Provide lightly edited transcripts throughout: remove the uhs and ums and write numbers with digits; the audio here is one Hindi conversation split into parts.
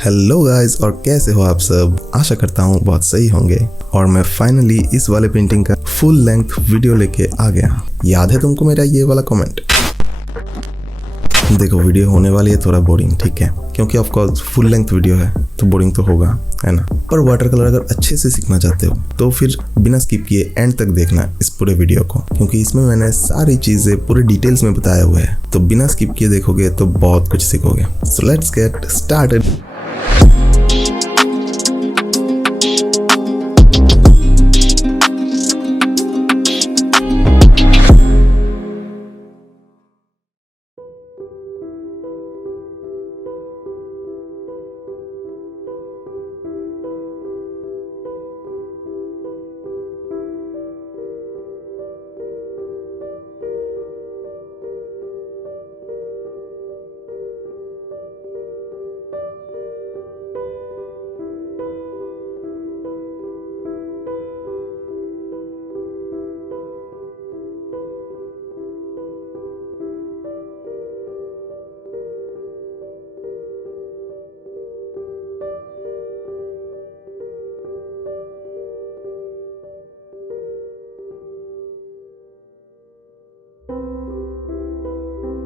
हेलो गाइस, और कैसे हो आप सब। आशा करता हूँ बहुत सही होंगे। और मैं फाइनली इस वाले पेंटिंग का फुल लेंथ वीडियो लेके आ गया। याद है तुमको मेरा ये वाला कमेंट? देखो, वीडियो होने वाली है थोड़ा बोरिंग, ठीक है, क्योंकि of course full length video है तो बोरिंग तो होगा, है ना। पर वाटर कलर अगर अच्छे से सीखना चाहते हो तो फिर बिना स्किप किए एंड तक देखना इस पूरे वीडियो को, क्योंकि इसमें मैंने सारी चीजें पूरे डिटेल्स में बताया हुआ है। तो बिना स्किप किए देखोगे तो बहुत कुछ सीखोगे। So let's get started.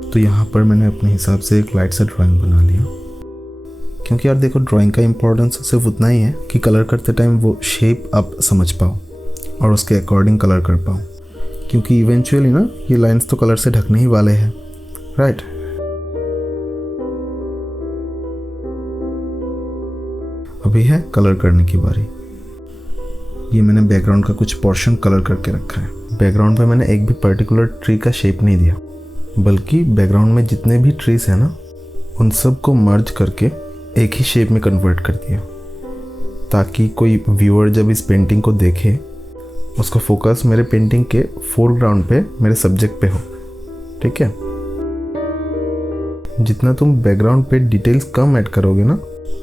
तो यहाँ पर मैंने अपने हिसाब से एक लाइट सा ड्राइंग बना लिया, क्योंकि यार देखो, ड्राइंग का इम्पोर्टेंस सिर्फ उतना ही है कि कलर करते टाइम वो शेप आप समझ पाओ और उसके अकॉर्डिंग कलर कर पाओ, क्योंकि इवेंचुअली ना ये लाइंस तो कलर से ढकने ही वाले हैं, राइट। अभी है कलर करने की बारी। ये मैंने बैकग्राउंड का कुछ पोर्शन कलर करके रखा है। बैकग्राउंड पे मैंने एक भी पर्टिकुलर ट्री का शेप नहीं दिया, बल्कि बैकग्राउंड में जितने भी ट्रीज हैं ना, उन सब को मर्ज करके एक ही शेप में कन्वर्ट कर दिया, ताकि कोई व्यूअर जब इस पेंटिंग को देखे उसका फोकस मेरे पेंटिंग के फोरग्राउंड पे, मेरे सब्जेक्ट पे हो, ठीक है। जितना तुम बैकग्राउंड पे डिटेल्स कम ऐड करोगे ना,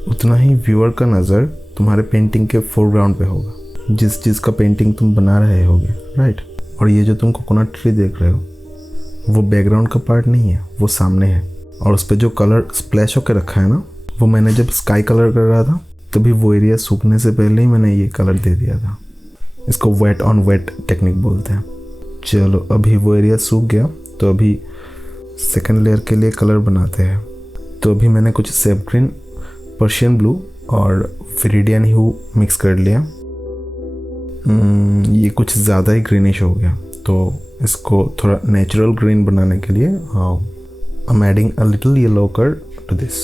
उतना ही व्यूअर का नज़र तुम्हारे पेंटिंग के फोरग्राउंड पे होगा, जिस चीज़ का पेंटिंग तुम बना रहे होगे, राइट। और ये जो तुम कोकोनट ट्री देख रहे हो वो बैकग्राउंड का पार्ट नहीं है, वो सामने है। और उस पर जो कलर स्प्लैश होकर रखा है ना, वो मैंने जब स्काई कलर कर रहा था तभी वो एरिया सूखने से पहले ही मैंने ये कलर दे दिया था। इसको वेट ऑन वेट टेक्निक बोलते हैं। चलो, अभी वो एरिया सूख गया तो अभी सेकंड लेयर के लिए कलर बनाते हैं। तो अभी मैंने कुछ सेफ ग्रीन, पर्शियन ब्लू और विरिडियन ह्यू मिक्स कर लिया। ये कुछ ज़्यादा ही ग्रीनिश हो गया, तो इसको थोड़ा नेचुरल ग्रीन बनाने के लिए I am adding a little yellow colour to this.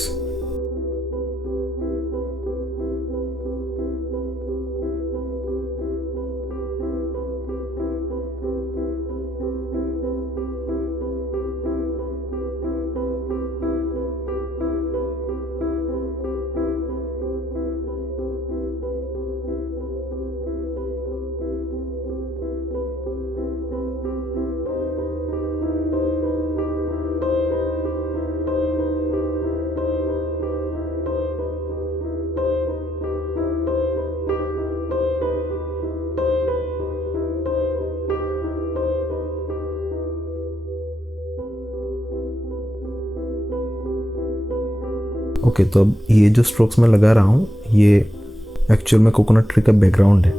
Okay, तो अब ये जो स्ट्रोक्स मैं लगा रहा हूँ ये एक्चुअल में कोकोनट ट्री का बैकग्राउंड है।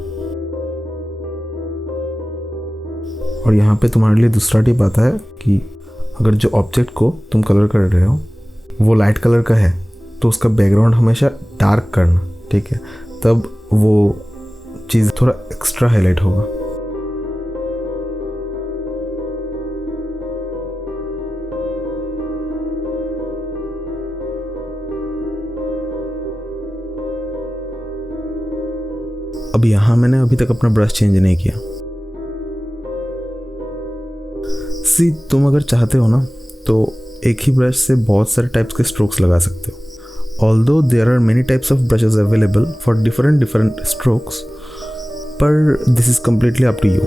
और यहाँ पे तुम्हारे लिए दूसरा टिप आता है कि अगर जो ऑब्जेक्ट को तुम कलर कर रहे हो वो लाइट कलर का है तो उसका बैकग्राउंड हमेशा डार्क करना, ठीक है, तब वो चीज़ थोड़ा एक्स्ट्रा हाईलाइट होगा। अब यहाँ मैंने अभी तक अपना ब्रश चेंज नहीं किया। तुम अगर चाहते हो ना तो एक ही ब्रश से बहुत सारे टाइप्स के स्ट्रोक्स लगा सकते हो। Although there are many types of brushes available for different strokes, पर this is completely up to you.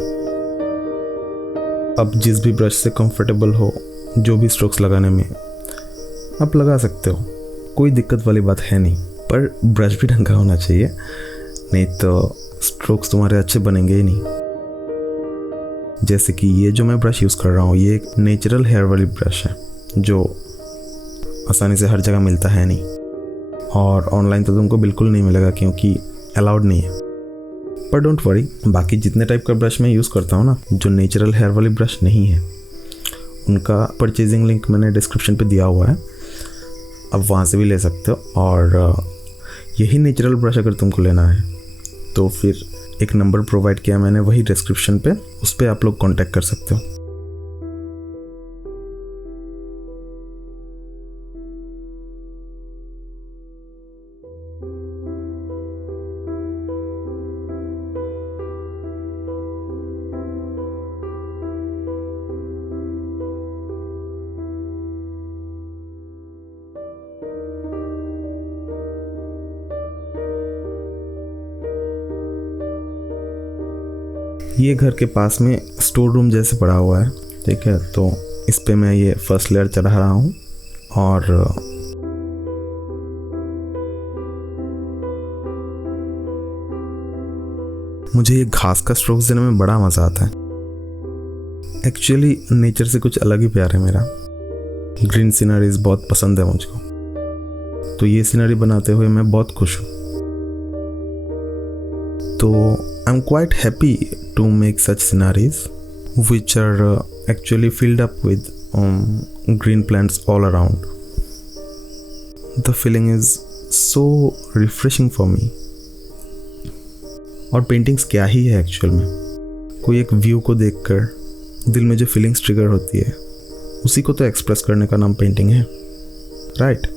अब जिस भी ब्रश से कंफर्टेबल हो, जो भी स्ट्रोक्स लगाने में आप लगा सकते हो, कोई दिक्कत वाली बात है नहीं। पर ब्रश भी ढंग का होना चाहिए, नहीं तो स्ट्रोक्स तुम्हारे अच्छे बनेंगे ही नहीं। जैसे कि ये जो मैं ब्रश यूज़ कर रहा हूँ ये एक नेचुरल हेयर वाली ब्रश है जो आसानी से हर जगह मिलता है नहीं। और ऑनलाइन तो तुमको बिल्कुल नहीं मिलेगा क्योंकि अलाउड नहीं है। पर डोंट वरी, बाकी जितने टाइप का ब्रश मैं यूज़ करता हूँ ना, जो नेचुरल हेयर वाली ब्रश नहीं है, उनका परचेजिंग लिंक मैंने डिस्क्रिप्शन पे दिया हुआ है, अब वहाँ से भी ले सकते हो। और यही नेचुरल ब्रश अगर तुमको लेना है तो फिर एक नंबर प्रोवाइड किया मैंने वही डिस्क्रिप्शन पे, उस पर आप लोग कांटेक्ट कर सकते हो। ये घर के पास में स्टोर रूम जैसे पड़ा हुआ है, ठीक है, तो इस पे मैं ये फर्स्ट लेयर चढ़ा रहा हूँ। और मुझे ये घास का स्ट्रोक्स देने में बड़ा मज़ा आता है। एक्चुअली नेचर से कुछ अलग ही प्यार है मेरा। ग्रीन सीनरीज बहुत पसंद है मुझको, तो ये सीनरी बनाते हुए मैं बहुत खुश हूँ। तो I am quite happy to make such sceneries which are actually filled up with green plants all around. The feeling is so refreshing for me. और पेंटिंग्स क्या ही है एक्चुअल में, कोई एक व्यू को देखकर दिल में जो फीलिंग्स ट्रिगर होती है, उसी को तो एक्सप्रेस करने का नाम पेंटिंग है, राइट?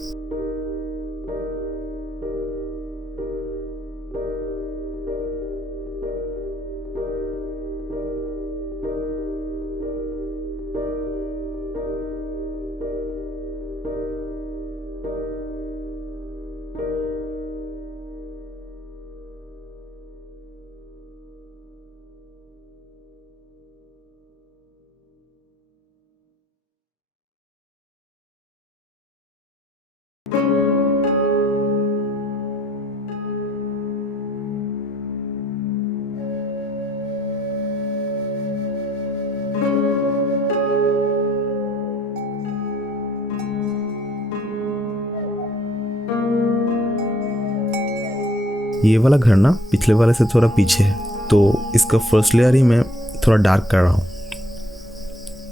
ये वाला घर ना पिछले वाले से थोड़ा पीछे है, तो इसका फर्स्ट लेयर ही मैं थोड़ा डार्क कर रहा हूँ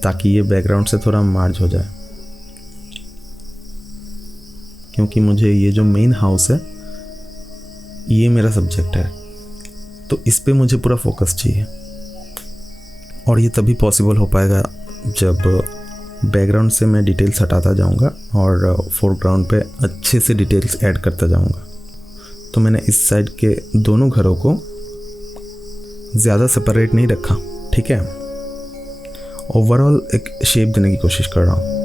ताकि ये बैकग्राउंड से थोड़ा मार्ज हो जाए, क्योंकि मुझे ये जो मेन हाउस है ये मेरा सब्जेक्ट है, तो इस पे मुझे पूरा फोकस चाहिए। और ये तभी पॉसिबल हो पाएगा जब बैकग्राउंड से मैं डिटेल्स हटाता जाऊंगा और फोरग्राउंड पे अच्छे से डिटेल्स ऐड करता जाऊंगा। तो मैंने इस साइड के दोनों घरों को ज़्यादा सेपरेट नहीं रखा, ठीक है, ओवरऑल एक शेप देने की कोशिश कर रहा हूँ।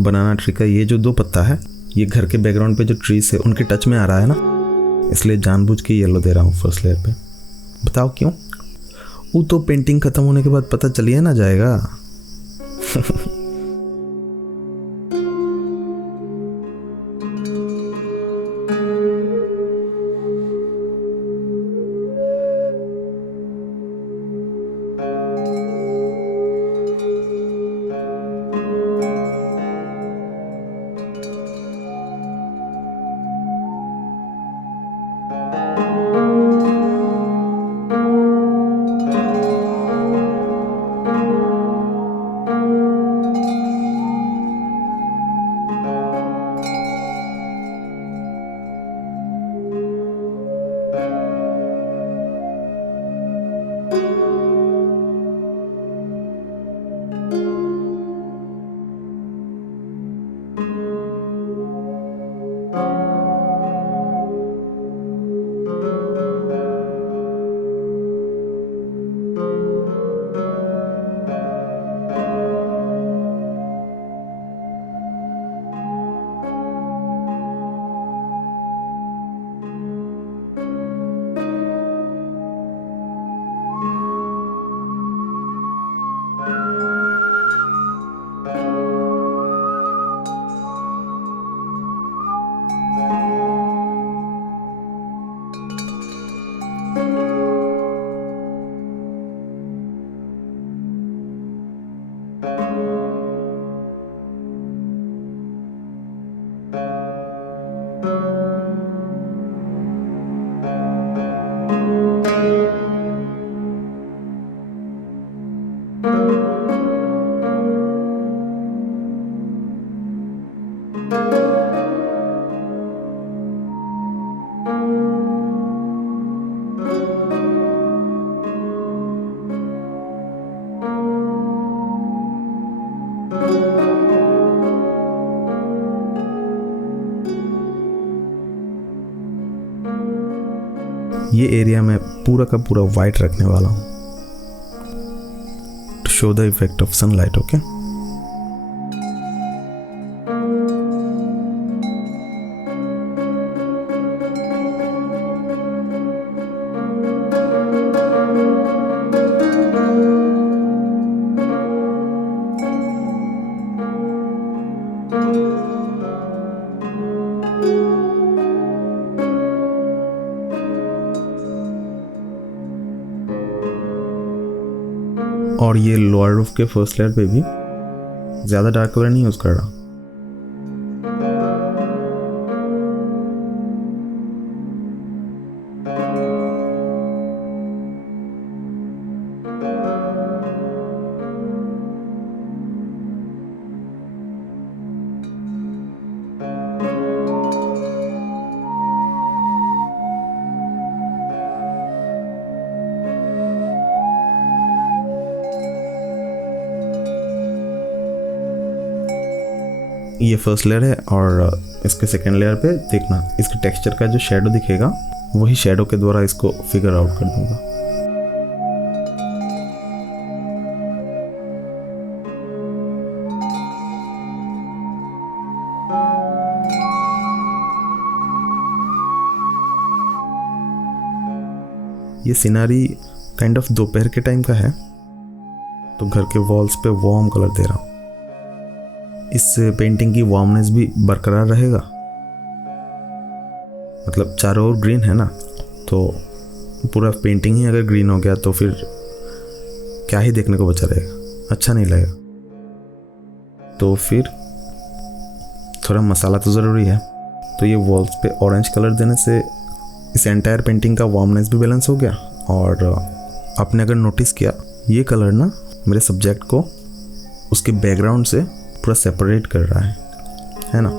बनाना ट्री का ये जो 2 पत्ता है, ये घर के बैकग्राउंड पे जो ट्रीज है उनके टच में आ रहा है ना, इसलिए जानबूझ के येलो दे रहा हूँ फर्स्ट लेयर पे। बताओ क्यों? वो तो पेंटिंग खत्म होने के बाद पता चलिए ना जाएगा। ये एरिया मैं पूरा का पूरा वाइट रखने वाला हूँ to show the effect of sunlight. Okay, और ये लोअर रूफ के फर्स्ट लेयर पे भी ज़्यादा डार्क कलर नहीं यूज़ कर रहा। ये फर्स्ट लेयर है और इसके सेकेंड लेयर पे देखना इसके टेक्सचर का जो शेडो दिखेगा वही शेडो के द्वारा इसको फिगर आउट कर दूंगा। ये सिनारी काइंड ऑफ दोपहर के टाइम का है, तो घर के वॉल्स पे वार्म कलर दे रहा हूँ। इससे पेंटिंग की वार्मनेस भी बरकरार रहेगा। मतलब चारों ओर ग्रीन है ना, तो पूरा पेंटिंग ही अगर ग्रीन हो गया तो फिर क्या ही देखने को बचा रहेगा, अच्छा नहीं लगेगा। तो फिर थोड़ा मसाला तो ज़रूरी है। तो ये वॉल्स पे ऑरेंज कलर देने से इस एंटायर पेंटिंग का वार्मनेस भी बैलेंस हो गया। और आपने अगर नोटिस किया ये कलर ना मेरे सब्जेक्ट को उसके बैकग्राउंड से पूरा सेपरेट कर रहा है ना।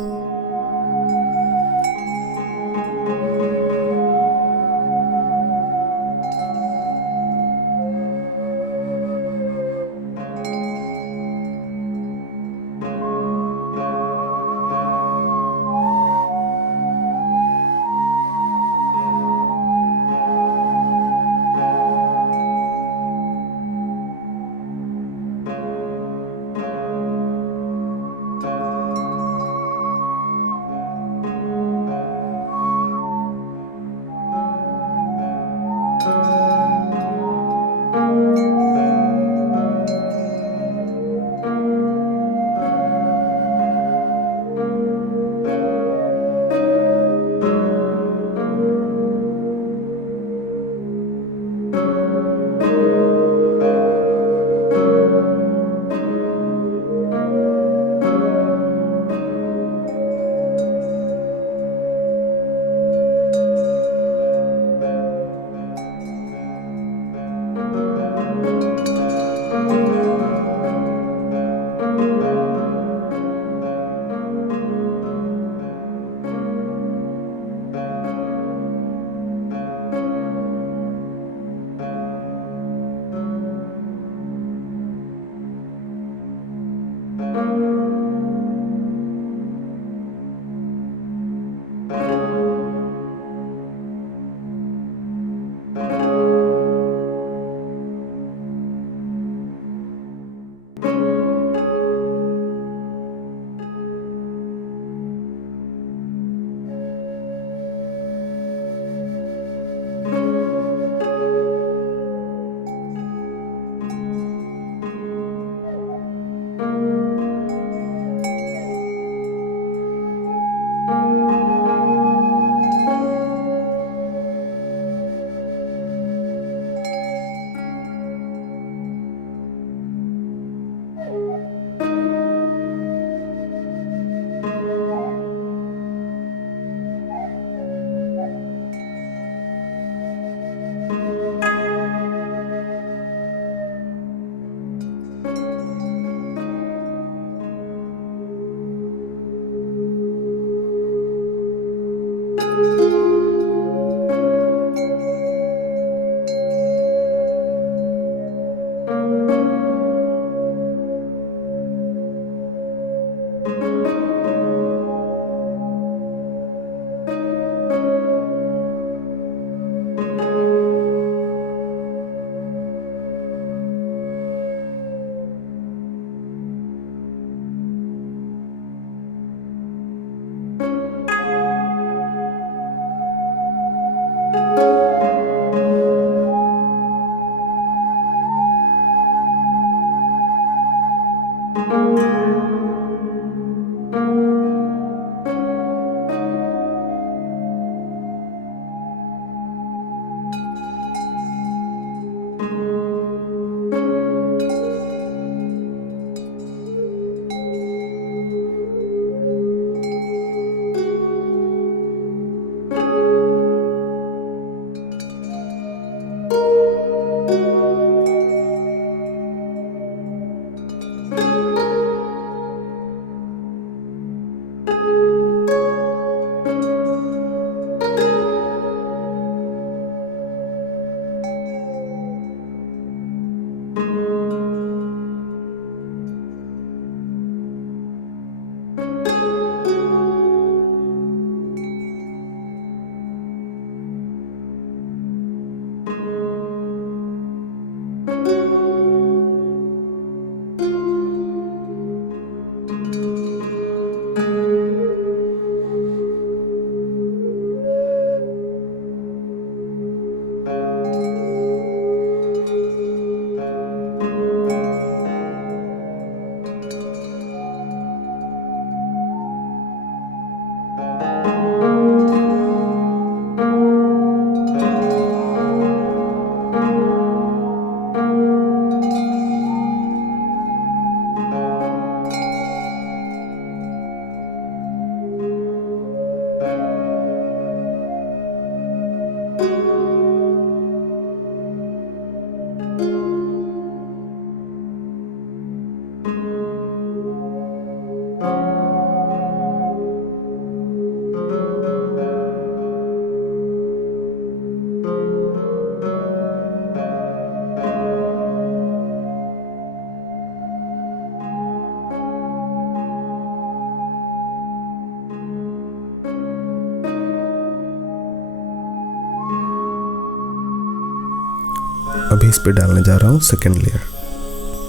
अभी इस पे डालने जा रहा हूँ सेकेंड लेयर।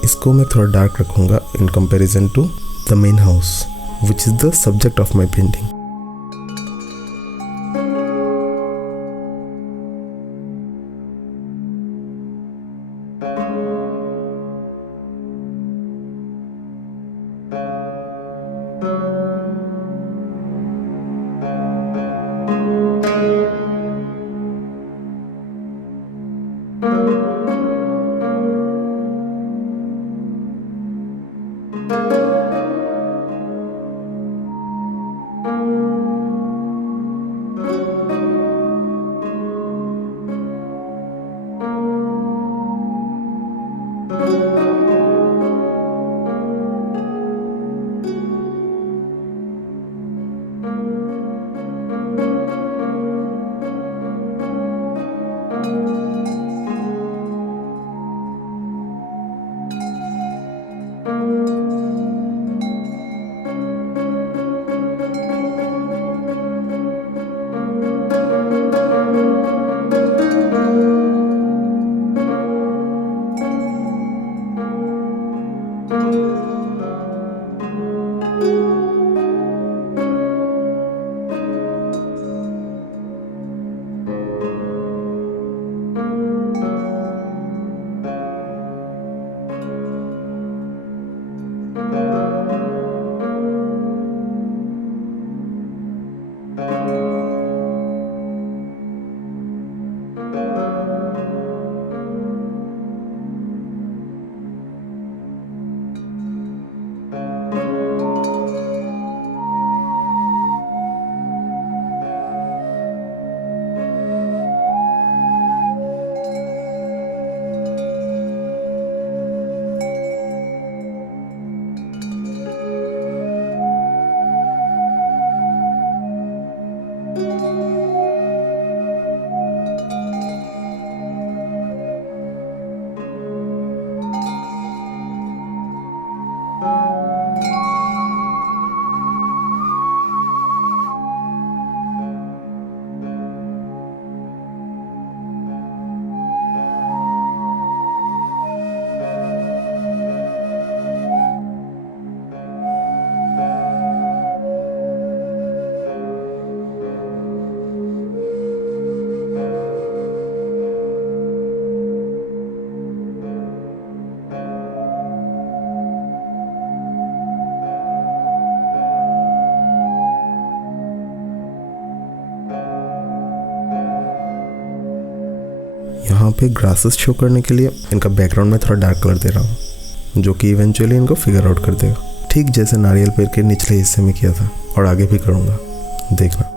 इसको मैं थोड़ा डार्क रखूँगा in comparison to the main house which is the subject of my painting. यहाँ पे ग्रासेस शो करने के लिए इनका बैकग्राउंड में थोड़ा डार्क कलर दे रहा हूँ, जो कि इवेंचुअली इनको फिगर आउट कर देगा, ठीक जैसे नारियल पेड़ के निचले हिस्से में किया था और आगे भी करूँगा, देखना।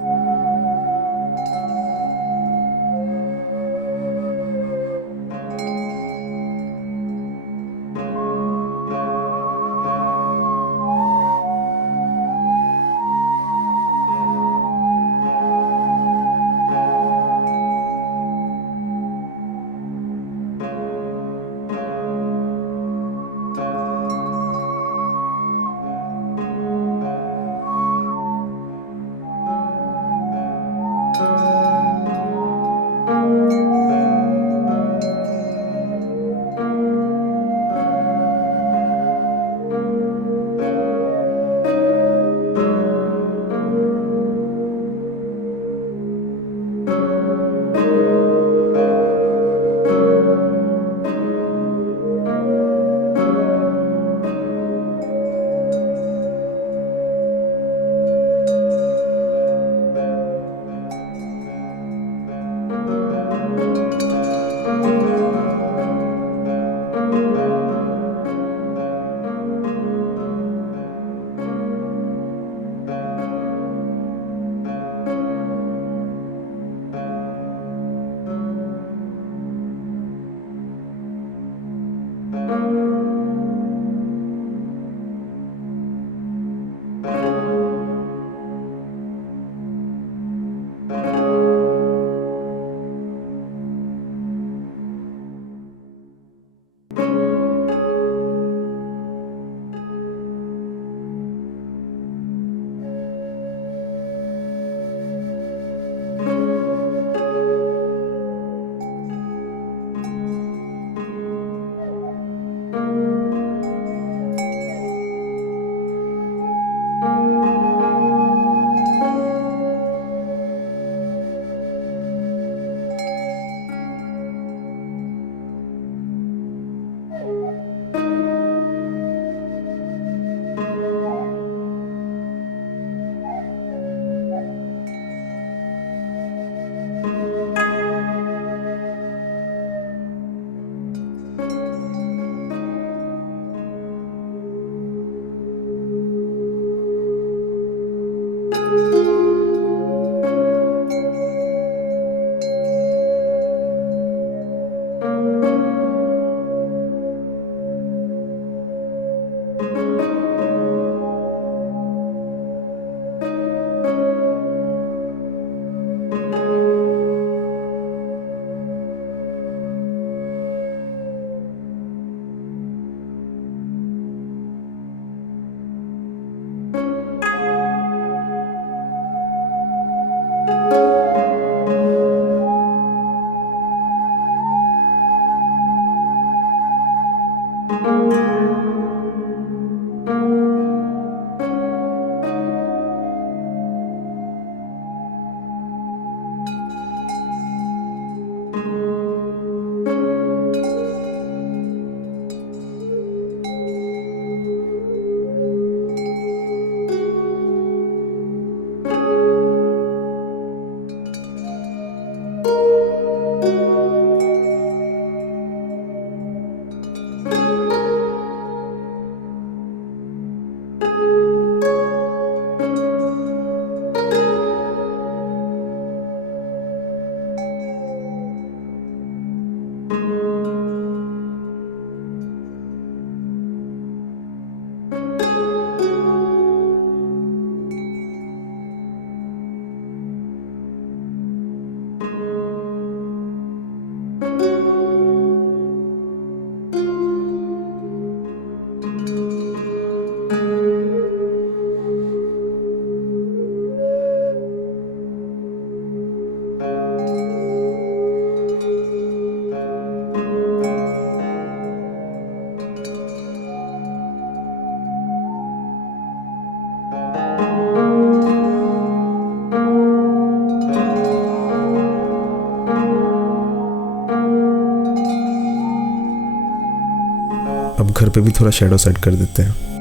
घर पे भी थोड़ा शेडो सेट कर देते हैं।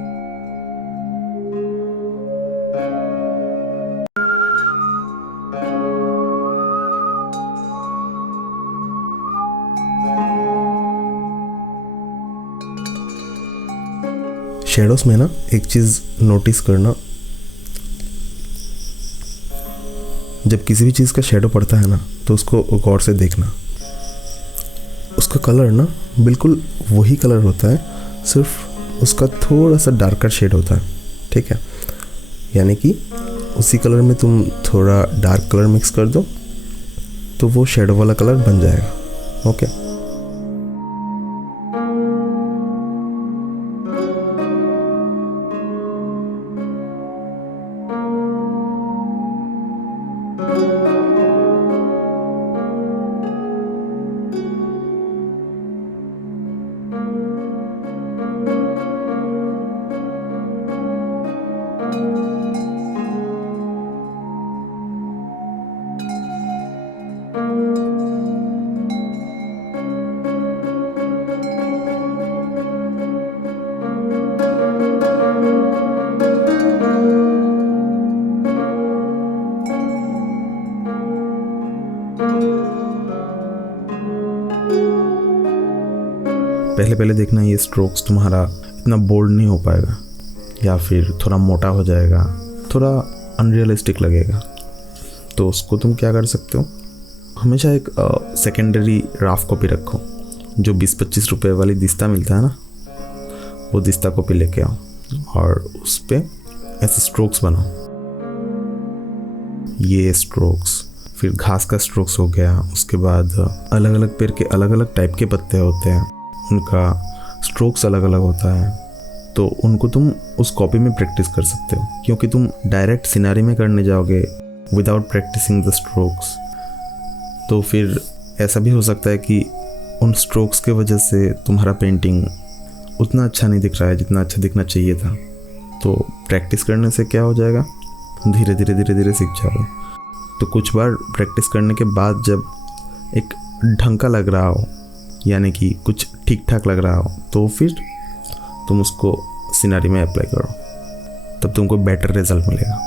शेडोज में ना एक चीज़ नोटिस करना, जब किसी भी चीज़ का शेडो पड़ता है ना तो उसको गौर से देखना। उसका कलर ना बिल्कुल वही कलर होता है, सिर्फ उसका थोड़ा सा डार्कर शेड होता है, ठीक है। यानी कि उसी कलर में तुम थोड़ा डार्क कलर मिक्स कर दो तो वो शेडो वाला कलर बन जाएगा। ओके। पहले पहले देखना ये स्ट्रोक्स तुम्हारा इतना बोल्ड नहीं हो पाएगा, या फिर थोड़ा मोटा हो जाएगा, थोड़ा अनरियलिस्टिक लगेगा। तो उसको तुम क्या कर सकते हो, हमेशा एक सेकेंडरी रफ कॉपी रखो। जो 20-25 रुपए वाली दिस्ता मिलता है ना, वो दिस्ता कॉपी लेके आओ और उस पर ऐसे स्ट्रोक्स बनाओ। ये स्ट्रोक्स, फिर घास का स्ट्रोक्स हो गया, उसके बाद अलग अलग पेड़ के अलग अलग टाइप के पत्ते होते हैं, उनका स्ट्रोक्स अलग अलग होता है। तो उनको तुम उस कॉपी में प्रैक्टिस कर सकते हो, क्योंकि तुम डायरेक्ट सिनारी में करने जाओगे विदाउट प्रैक्टिसिंग द स्ट्रोक्स तो फिर ऐसा भी हो सकता है कि उन स्ट्रोक्स के वजह से तुम्हारा पेंटिंग उतना अच्छा नहीं दिख रहा है जितना अच्छा दिखना चाहिए था। तो प्रैक्टिस करने से क्या हो जाएगा, धीरे धीरे धीरे धीरे सीख जाओगे। तो कुछ बार प्रैक्टिस करने के बाद जब एक ढंग का लग रहा हो, यानी कि कुछ ठीक ठाक लग रहा हो, तो फिर तुम उसको सिनारी में अप्लाई करो, तब तुमको बेटर रिजल्ट मिलेगा।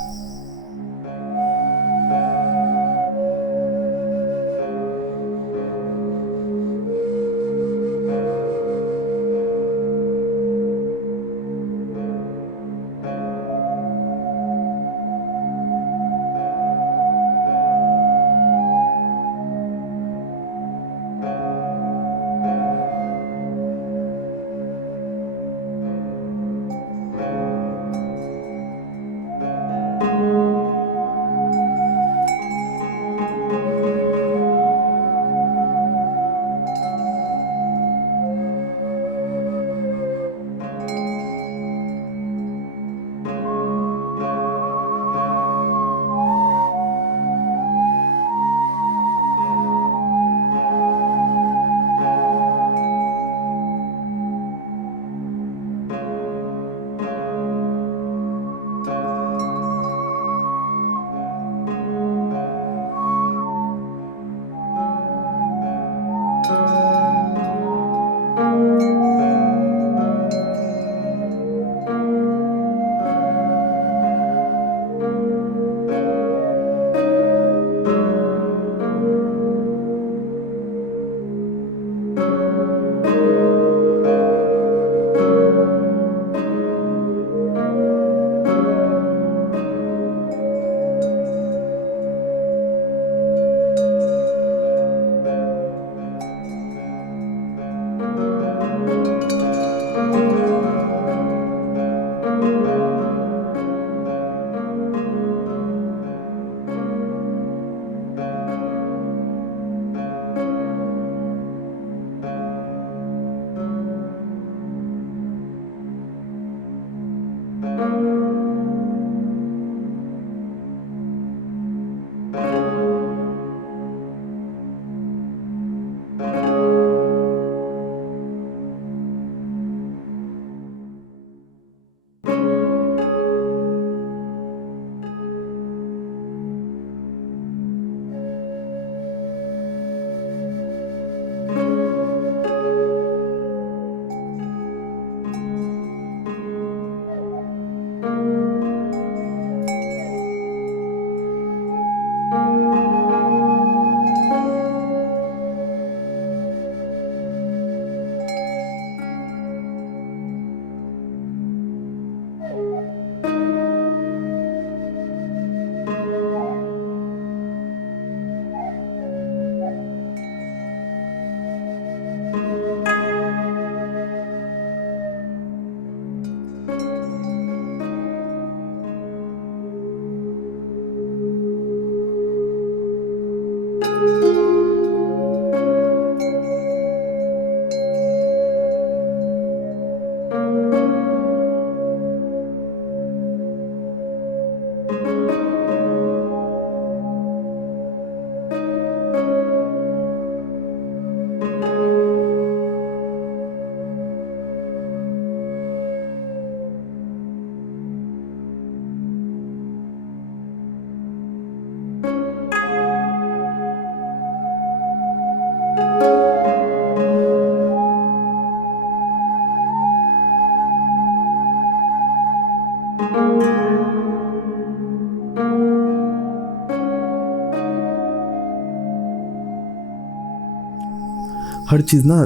हर चीज़ ना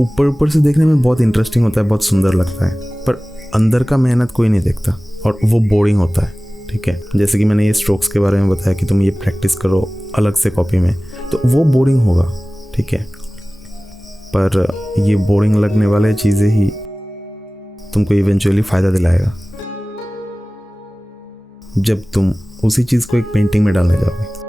ऊपर ऊपर से देखने में बहुत इंटरेस्टिंग होता है, बहुत सुंदर लगता है, पर अंदर का मेहनत कोई नहीं देखता और वो बोरिंग होता है। ठीक है, जैसे कि मैंने ये स्ट्रोक्स के बारे में बताया कि तुम ये प्रैक्टिस करो अलग से कॉपी में, तो वो बोरिंग होगा। ठीक है, पर ये बोरिंग लगने वाले चीज़ें ही तुमको इवेंचुअली फ़ायदा दिलाएगा जब तुम उसी चीज़ को एक पेंटिंग में डालने जाओगे।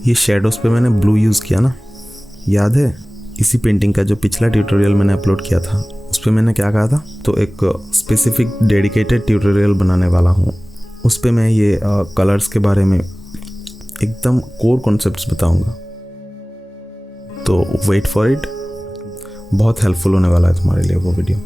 ये शेडोज़ पे मैंने ब्लू यूज़ किया ना, याद है? इसी पेंटिंग का जो पिछला ट्यूटोरियल मैंने अपलोड किया था उस पर मैंने क्या कहा था, तो एक स्पेसिफिक डेडिकेटेड ट्यूटोरियल बनाने वाला हूँ। उस पर मैं ये कलर्स के बारे में एकदम कोर कॉन्सेप्ट्स बताऊँगा, तो वेट फॉर इट। बहुत हेल्पफुल होने वाला है तुम्हारे लिए वो वीडियो।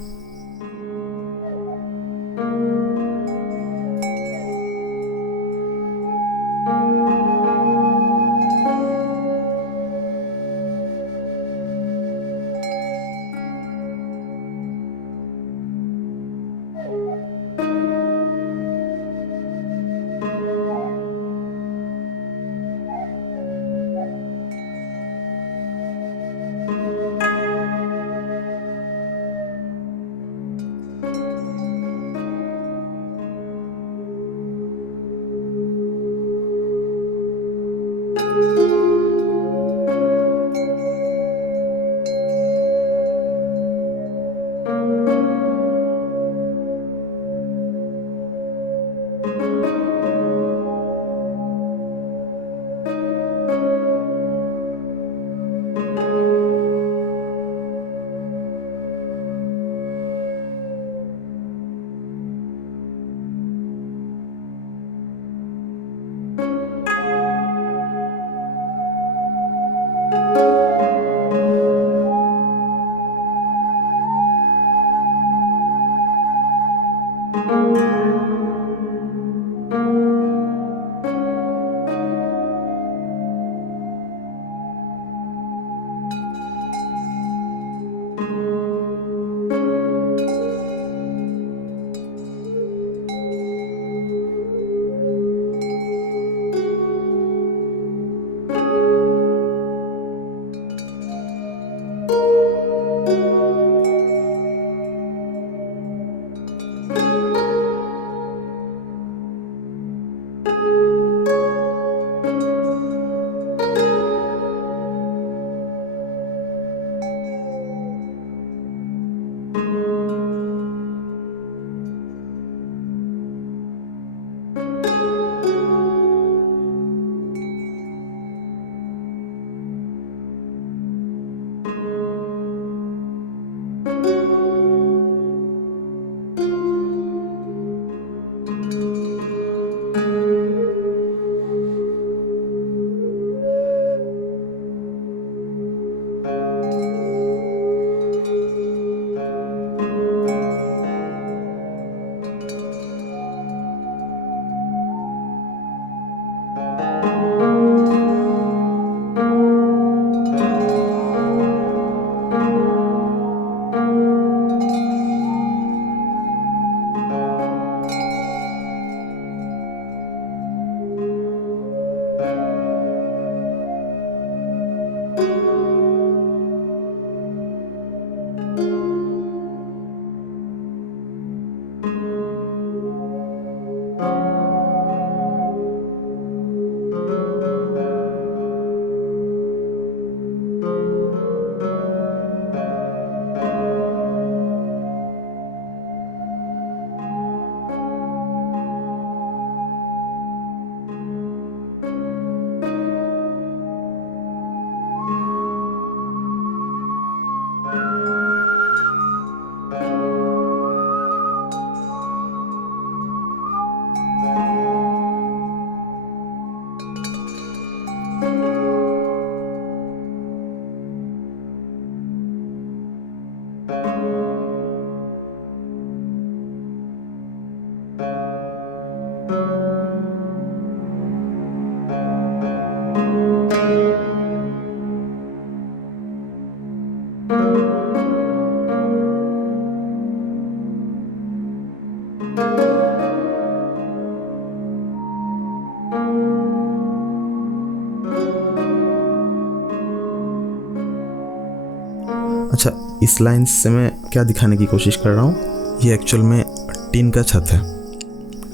अच्छा, इस लाइन से मैं क्या दिखाने की कोशिश कर रहा हूँ, ये एक्चुअल में टीन का छत है।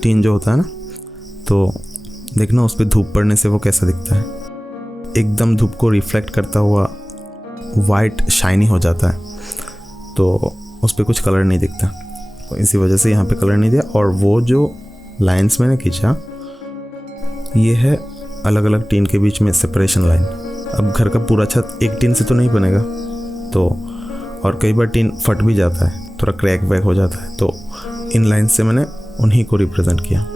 टीन जो होता है ना, तो देखना उस पर धूप पड़ने से वो कैसा दिखता है, एकदम धूप को रिफ्लेक्ट करता हुआ वाइट शाइनी हो जाता है, तो उस पर कुछ कलर नहीं दिखता, तो इसी वजह से यहाँ पे कलर नहीं दिया। और वो जो लाइंस मैंने खींचा ये है अलग अलग टीन के बीच में सेपरेशन लाइन। अब घर का पूरा छत एक टीन से तो नहीं बनेगा, तो और कई बार टीन फट भी जाता है, थोड़ा क्रैक वैक हो जाता है, तो इन लाइन से मैंने उन्हीं को रिप्रेजेंट किया।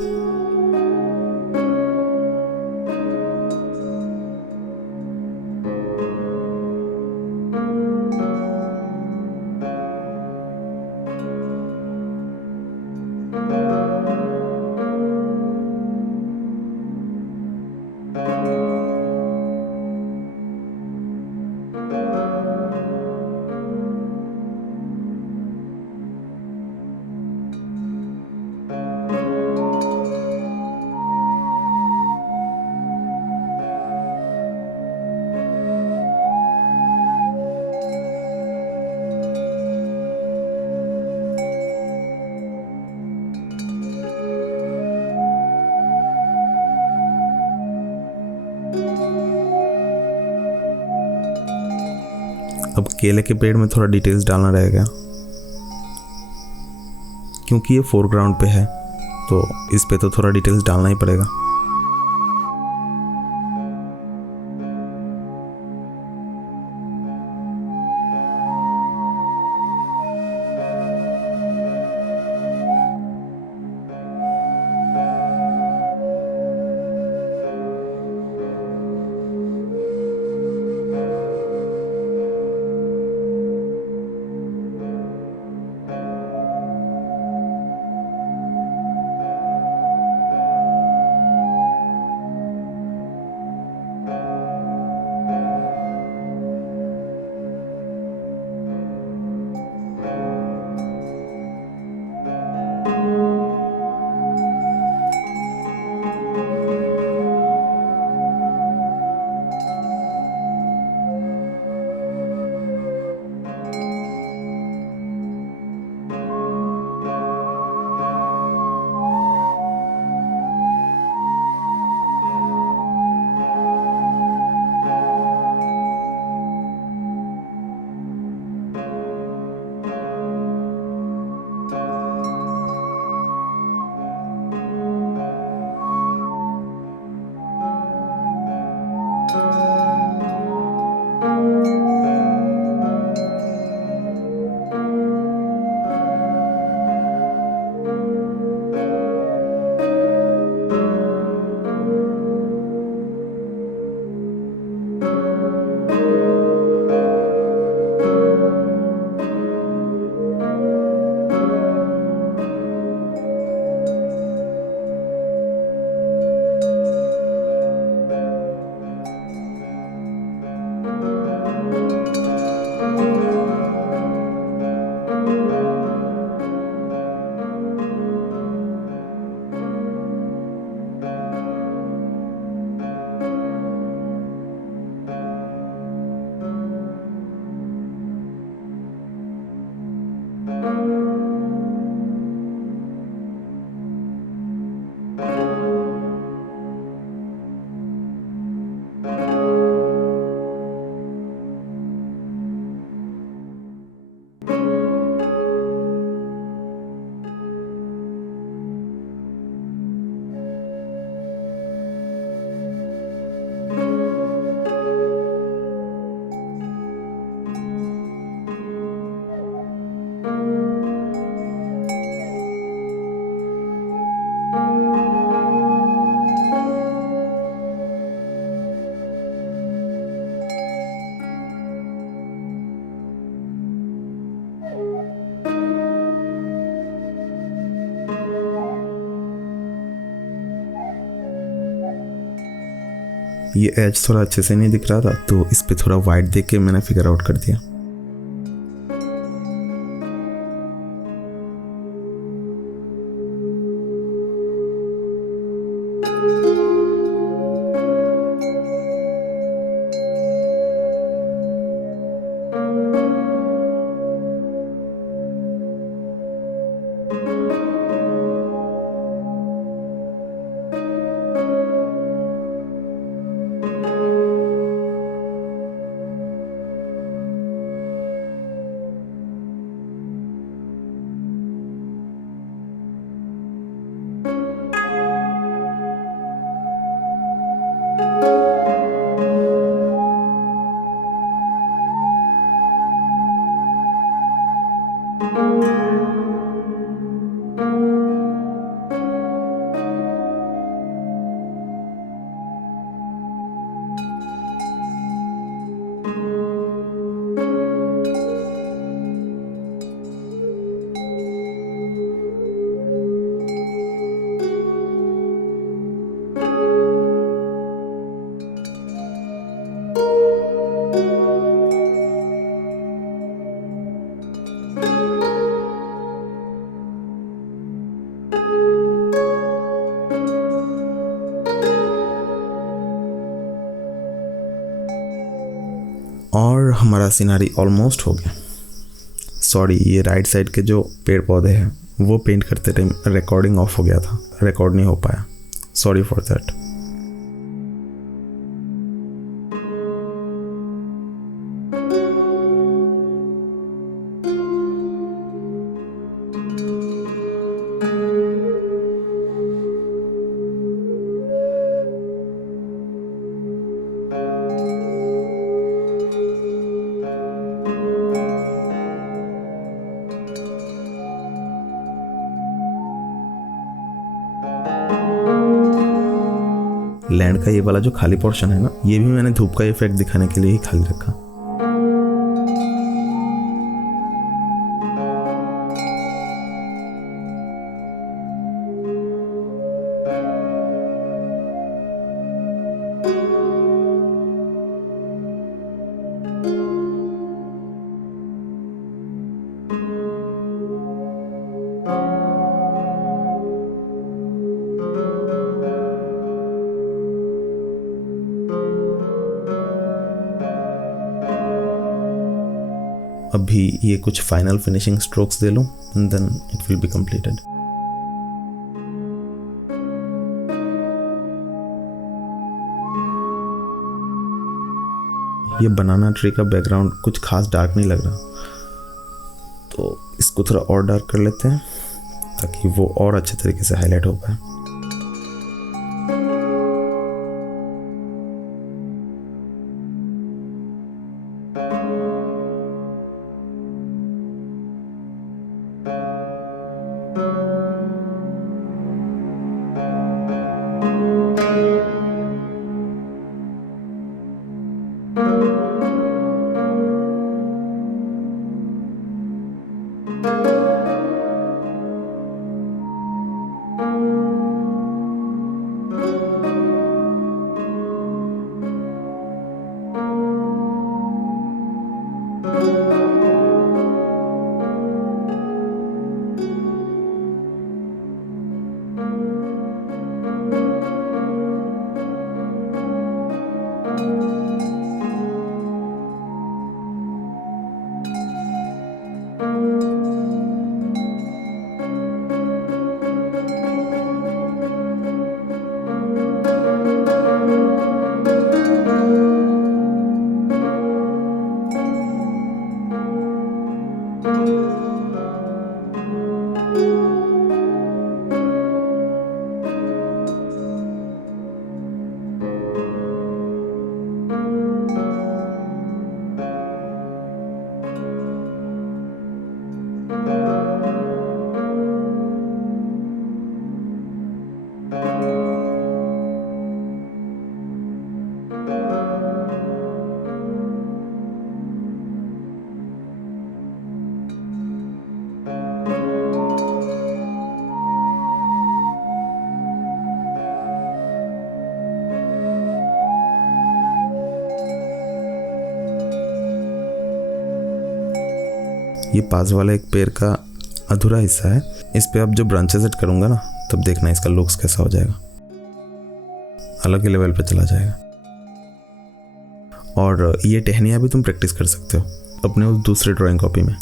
अब केले के पेड़ में थोड़ा डिटेल्स डालना रहेगा, क्योंकि ये फोरग्राउंड पे है तो इस पे तो थोड़ा डिटेल्स डालना ही पड़ेगा। ये एज थोड़ा अच्छे से नहीं दिख रहा था, तो इस पे थोड़ा वाइट देख के मैंने फिगर आउट कर दिया। हमारा सिनारी ऑलमोस्ट हो गया। सॉरी, ये राइट साइड के जो पेड़ पौधे हैं वो पेंट करते टाइम रिकॉर्डिंग ऑफ हो गया था, रिकॉर्ड नहीं हो पाया। Sorry for that. लैंड का ये वाला जो खाली पोर्शन है ना, ये भी मैंने धूप का इफेक्ट दिखाने के लिए ही खाली रखा। अभी ये कुछ फाइनल फिनिशिंग स्ट्रोक्स दे लूँ, then it will be completed. ये बनाना ट्री का बैकग्राउंड कुछ खास डार्क नहीं लग रहा, तो इसको थोड़ा और डार्क कर लेते हैं ताकि वो और अच्छे तरीके से हाईलाइट हो पाए। ये पास वाला एक पेड़ का अधूरा हिस्सा है, इस पे अब जो ब्रांचेस ऐड करूँगा ना, तब देखना इसका लुक्स कैसा हो जाएगा, अलग ही लेवल पे चला जाएगा। और ये टहनियाँ भी तुम प्रैक्टिस कर सकते हो अपने उस दूसरे ड्राइंग कॉपी में।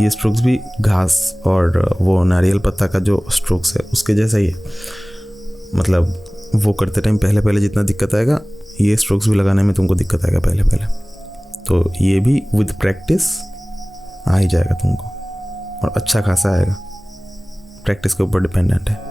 ये स्ट्रोक्स भी घास और वो नारियल पत्ता का जो स्ट्रोक्स है उसके जैसा ही है, मतलब वो करते टाइम पहले पहले जितना दिक्कत आएगा, ये स्ट्रोक्स भी लगाने में तुमको दिक्कत आएगा पहले पहले। तो ये भी विद प्रैक्टिस आ ही जाएगा तुमको, और अच्छा खासा आएगा, प्रैक्टिस के ऊपर डिपेंडेंट है।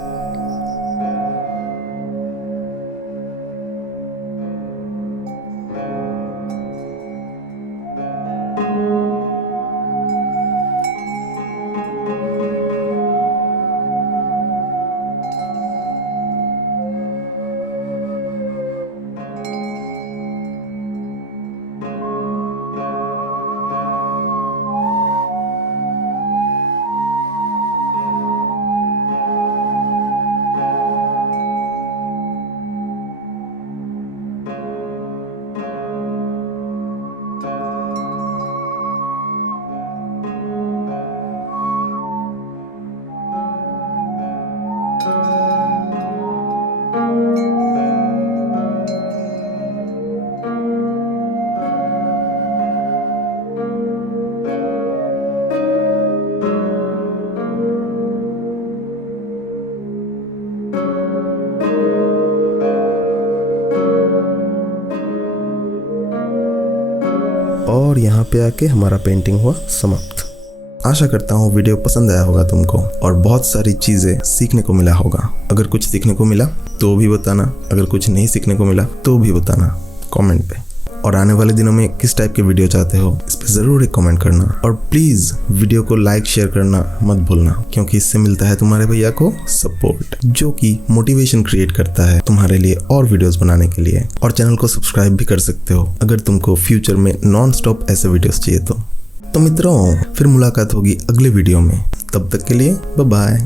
और यहाँ पे आके हमारा पेंटिंग हुआ समाप्त। आशा करता हूँ वीडियो पसंद आया होगा तुमको और बहुत सारी चीज़ें सीखने को मिला होगा। अगर कुछ सीखने को मिला तो भी बताना, अगर कुछ नहीं सीखने को मिला तो भी बताना कमेंट पे। और आने वाले दिनों में किस टाइप के वीडियो चाहते हो इस पे ज़रूर एक कमेंट करना। और प्लीज़ वीडियो को लाइक शेयर करना मत भूलना, क्योंकि इससे मिलता है तुम्हारे भैया को सपोर्ट, जो कि मोटिवेशन क्रिएट करता है तुम्हारे लिए और वीडियोस बनाने के लिए। और चैनल को सब्सक्राइब भी कर सकते हो अगर तुमको फ्यूचर में नॉन स्टॉप ऐसे वीडियोस चाहिए तो मित्रों फिर मुलाकात होगी अगले वीडियो में। तब तक के लिए बाय बाय।